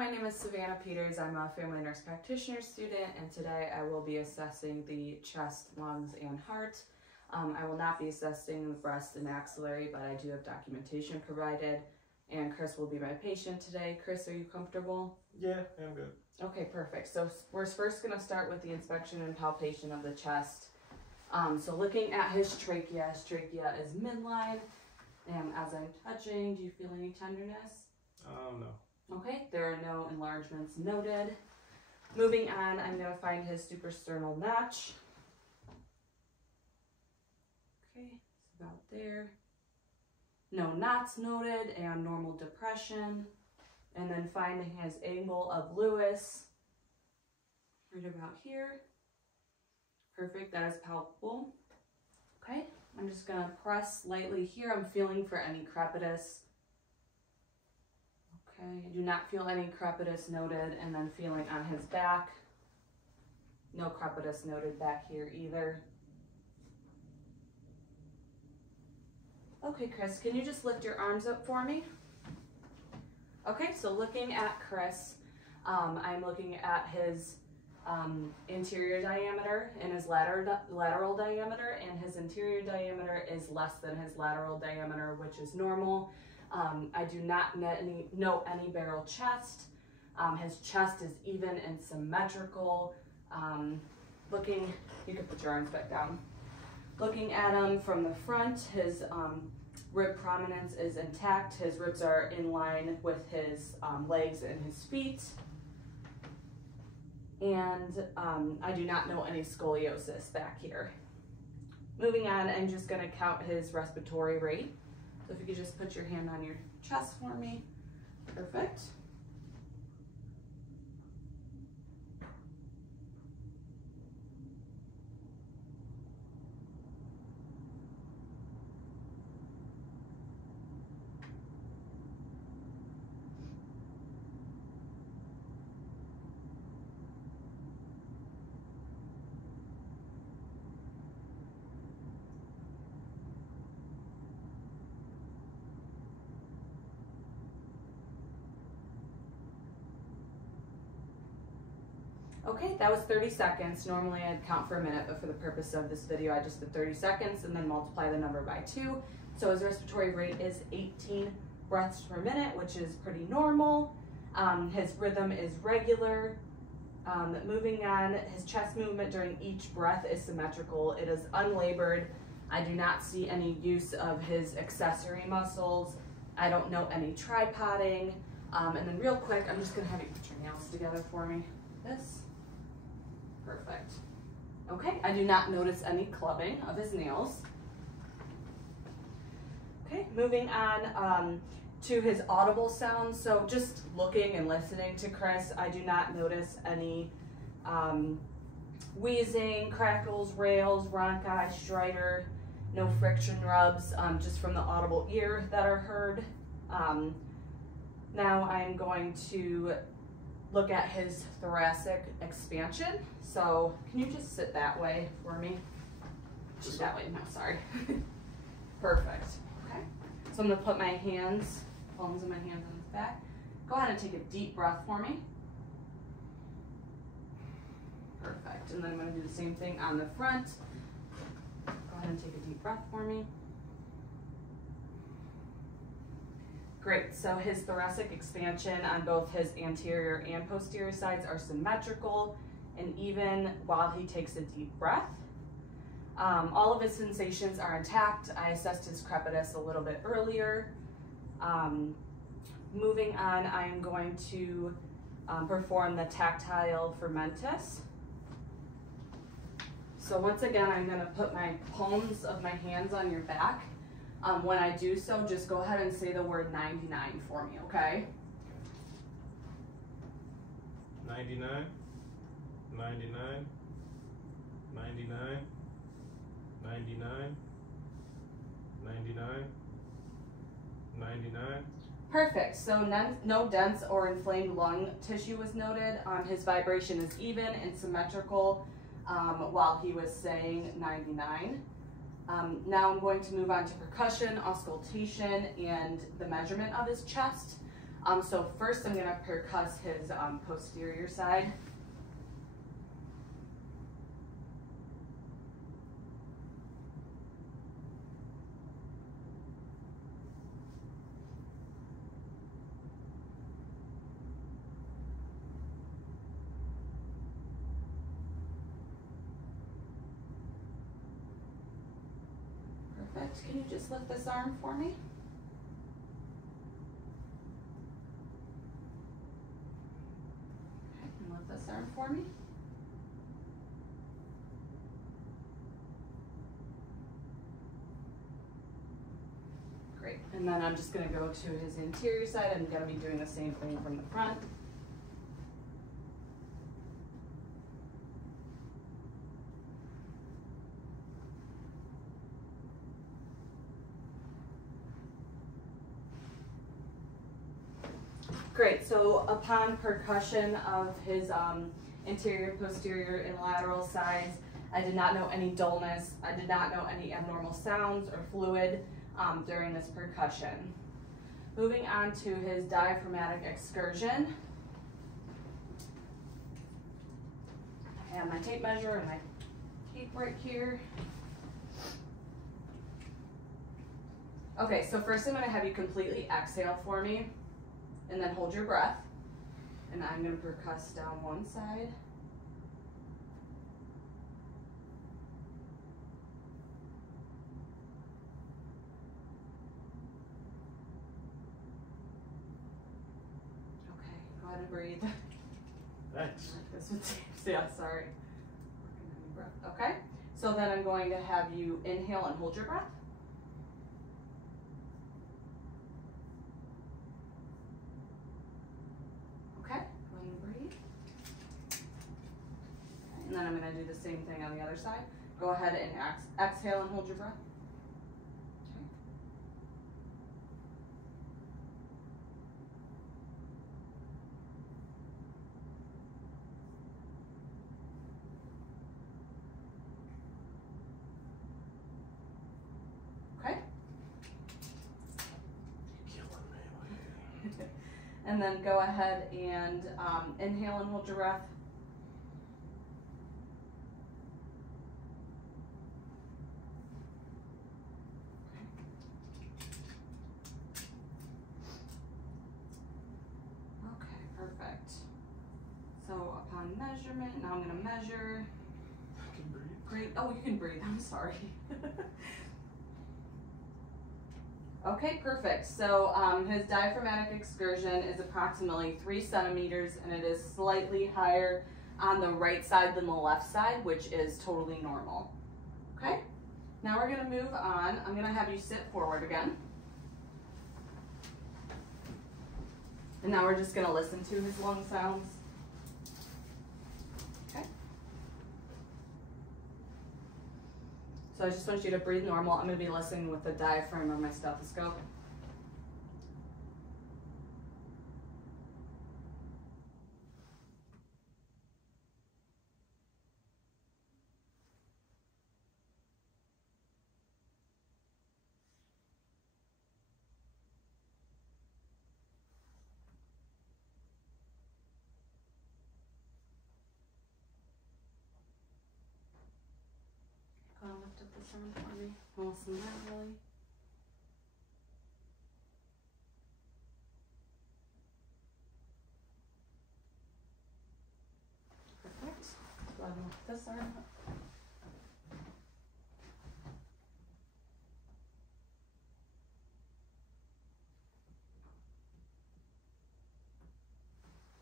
my name is Savannah Peters. I'm a family nurse practitioner student, and today I will be assessing the chest, lungs, and heart. I will not be assessing the breast and axillary, but I do have documentation provided, and Chris will be my patient today. Chris, are you comfortable? Yeah, I'm good. Okay, perfect. So we're first going to start with the inspection and palpation of the chest. So looking at his trachea is midline, and as I'm touching, do you feel any tenderness? No. Okay, there are no enlargements noted. Moving on, I'm going to find his suprasternal notch. Okay, it's about there. No knots noted and normal depression. And then finding his angle of Lewis, right about here. Perfect, that is palpable. Okay, I'm just going to press lightly here. I'm feeling for any crepitus. Okay, I do not feel any crepitus noted, and then feeling on his back. No crepitus noted back here either. Okay, Chris, can you just lift your arms up for me? Okay, so looking at Chris, I'm looking at his interior diameter and his lateral diameter, and his interior diameter is less than his lateral diameter, which is normal. I do not note any barrel chest. His chest is even and symmetrical. You can put your arms back down. Looking at him from the front, his rib prominence is intact. His ribs are in line with his legs and his feet. And I do not know any scoliosis back here. Moving on, I'm just going to count his respiratory rate. So if you could just put your hand on your chest for me. Perfect. Okay, that was 30 seconds. Normally I'd count for a minute, but for the purpose of this video, I just did 30 seconds and then multiply the number by 2. So his respiratory rate is 18 breaths per minute, which is pretty normal. His rhythm is regular. Moving on, his chest movement during each breath is symmetrical. It is unlabored. I do not see any use of his accessory muscles. I don't note any tripoding. And then real quick, I'm just gonna have you put your nails together for me. This. Perfect. Okay, I do not notice any clubbing of his nails. Okay, moving on to his audible sounds. So just looking and listening to Chris, I do not notice any wheezing, crackles, rails, rhonchi, stridor, no friction rubs, just from the audible ear that are heard. Now I'm going to look at his thoracic expansion. So can you just sit that way for me? Just that way, no, sorry. Perfect, okay. So I'm gonna put my hands, palms of my hands on his back. Go ahead and take a deep breath for me. Perfect, and then I'm gonna do the same thing on the front. Go ahead and take a deep breath for me. Great, so his thoracic expansion on both his anterior and posterior sides are symmetrical and even while he takes a deep breath. All of his sensations are intact. I assessed his crepitus a little bit earlier. Moving on, I am going to perform the tactile fermentus. So once again, I'm gonna put my palms of my hands on your back. When I do so, just go ahead and say the word 99 for me, okay? 99, 99, 99, 99, 99, 99. Perfect, so no dense or inflamed lung tissue was noted. His vibration is even and symmetrical while he was saying 99. Now I'm going to move on to percussion, auscultation, and the measurement of his chest. So first I'm gonna percuss his posterior side. Perfect. Can you just lift this arm for me? Okay, and lift this arm for me. Great. And then I'm just going to go to his interior side. I'm going to be doing the same thing from the front. Great, so upon percussion of his interior, posterior, and lateral sides, I did not know any dullness. I did not know any abnormal sounds or fluid during this percussion. Moving on to his diaphragmatic excursion. I have my tape measure and my tape right here. Okay, so first I'm going to have you completely exhale for me. And then hold your breath. And I'm going to percuss down one side. Okay, go ahead and breathe. Thanks. This would yeah, sorry. Okay, so then I'm going to have you inhale and hold your breath. And then I'm going to do the same thing on the other side. Go ahead and exhale and hold your breath. Okay. You're killing me. And then go ahead and inhale and hold your breath. Perfect. So upon measurement, now I'm going to measure. I can breathe. Great. Oh, you can breathe. I'm sorry. Okay, perfect. So his diaphragmatic excursion is approximately 3 centimeters, and it is slightly higher on the right side than the left side, which is totally normal. Okay. Now we're going to move on. I'm going to have you sit forward again. And now we're just going to listen to his lung sounds. Okay. So I just want you to breathe normal. I'm going to be listening with the diaphragm or my stethoscope. Go and lift up this arm for me. Listen naturally. Perfect. Go ahead and lift this arm up.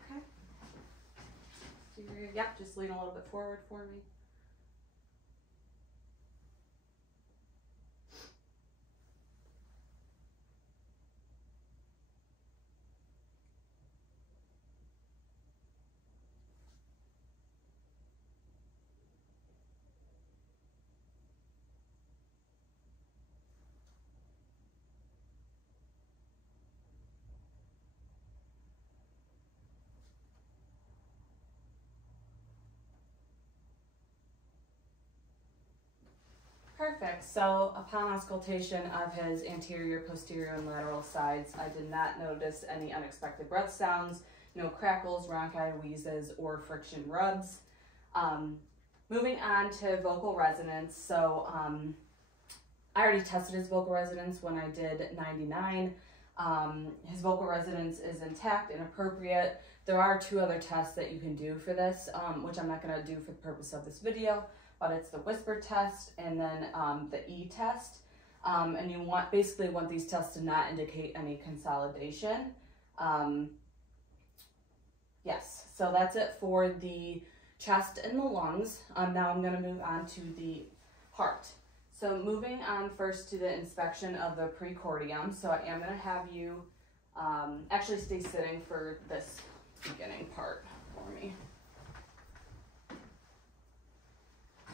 Okay. Yep, just lean a little bit forward for me. Perfect. So upon auscultation of his anterior, posterior, and lateral sides, I did not notice any unexpected breath sounds, no crackles, rhonchi, wheezes, or friction rubs. Moving on to vocal resonance. So I already tested his vocal resonance when I did 99. His vocal resonance is intact and appropriate. There are 2 other tests that you can do for this, which I'm not going to do for the purpose of this video, but it's the whisper test and then the E test. And you basically want these tests to not indicate any consolidation. Yes, so that's it for the chest and the lungs. Now I'm going to move on to the heart. So moving on first to the inspection of the precordium. So I am going to have you actually stay sitting for this beginning part for me.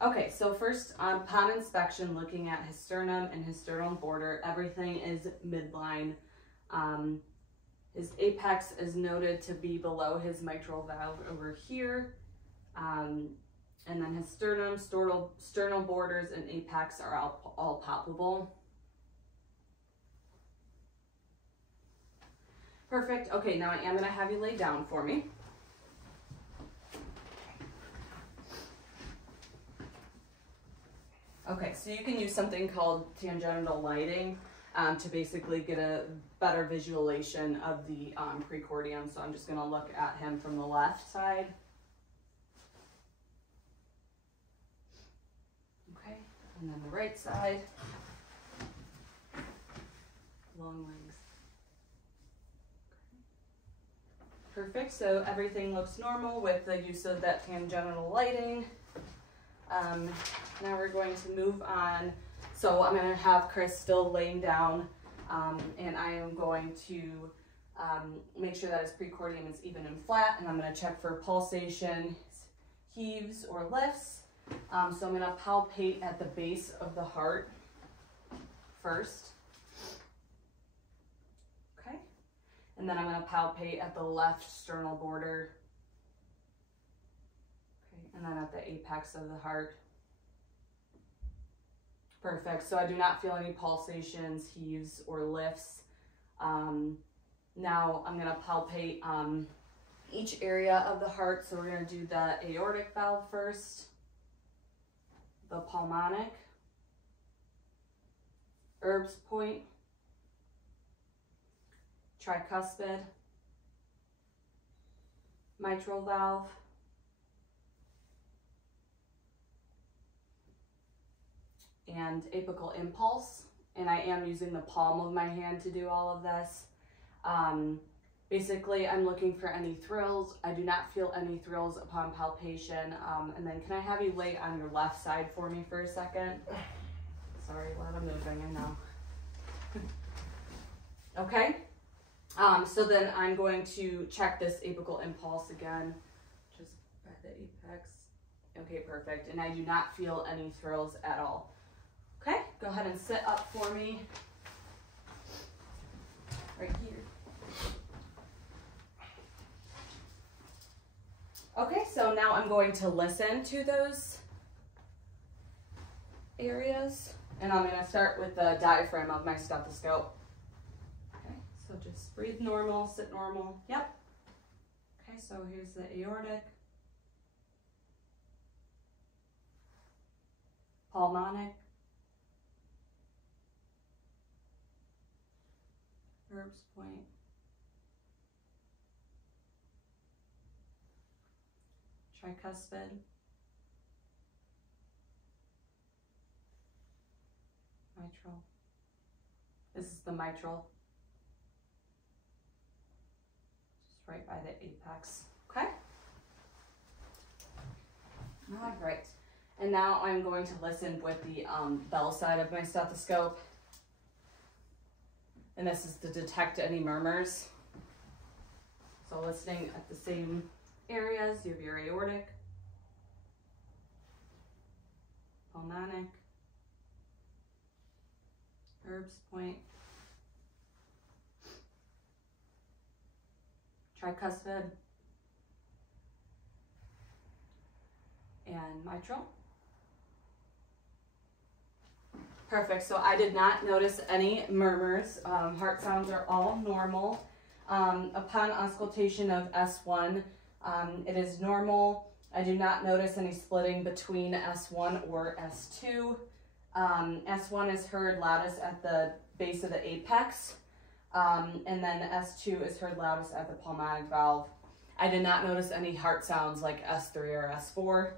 Okay, so first upon inspection, looking at his sternum and his sternal border, everything is midline. His apex is noted to be below his mitral valve over here. And then his sternum, sternal borders, and apex are all palpable. Perfect. Okay, now I am going to have you lay down for me. Okay, so you can use something called tangential lighting to basically get a better visualization of the precordium. So I'm just going to look at him from the left side. Okay, and then the right side. Long legs. Perfect, so everything looks normal with the use of that tangential lighting. Now we're going to move on. So I'm going to have Chris still laying down, and I am going to make sure that his precordium is even and flat, and I'm going to check for pulsation, heaves, or lifts. So I'm going to palpate at the base of the heart first. Okay, and then I'm going to palpate at the left sternal border. Okay, and then at the apex of the heart. Perfect. So I do not feel any pulsations, heaves, or lifts. Now I'm going to palpate each area of the heart. So we're going to do the aortic valve first, the pulmonic, Erb's point, tricuspid, mitral valve, and apical impulse. And I am using the palm of my hand to do all of this. Basically, I'm looking for any thrills. I do not feel any thrills upon palpation. And then can I have you lay on your left side for me for a second? Sorry, a lot of moving, I know. Okay, so then I'm going to check this apical impulse again, just by the apex. Okay, perfect. And I do not feel any thrills at all. Okay, go ahead and sit up for me. Right here. Okay, so now I'm going to listen to those areas, and I'm going to start with the diaphragm of my stethoscope. Okay, so just breathe normal, sit normal. Yep. Okay, so here's the aortic, pulmonic, Erb's point, tricuspid, mitral. This is the mitral, just right by the apex. Okay? All right. And now I'm going to listen with the bell side of my stethoscope. And this is to detect any murmurs. So listening at the same areas, you have your aortic, pulmonic, Erb's point, tricuspid, and mitral. Perfect. So I did not notice any murmurs. Heart sounds are all normal. Upon auscultation of S1, it is normal. I do not notice any splitting between S1 or S2. S1 is heard loudest at the base of the apex, and then S2 is heard loudest at the pulmonic valve. I did not notice any heart sounds like S3 or S4,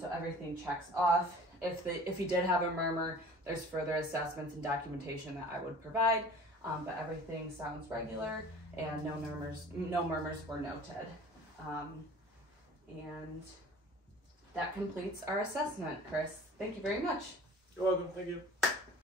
so everything checks off. If he did have a murmur, there's further assessments and documentation that I would provide, but everything sounds regular and no murmurs were noted. And that completes our assessment, Chris. Thank you very much. You're welcome. Thank you.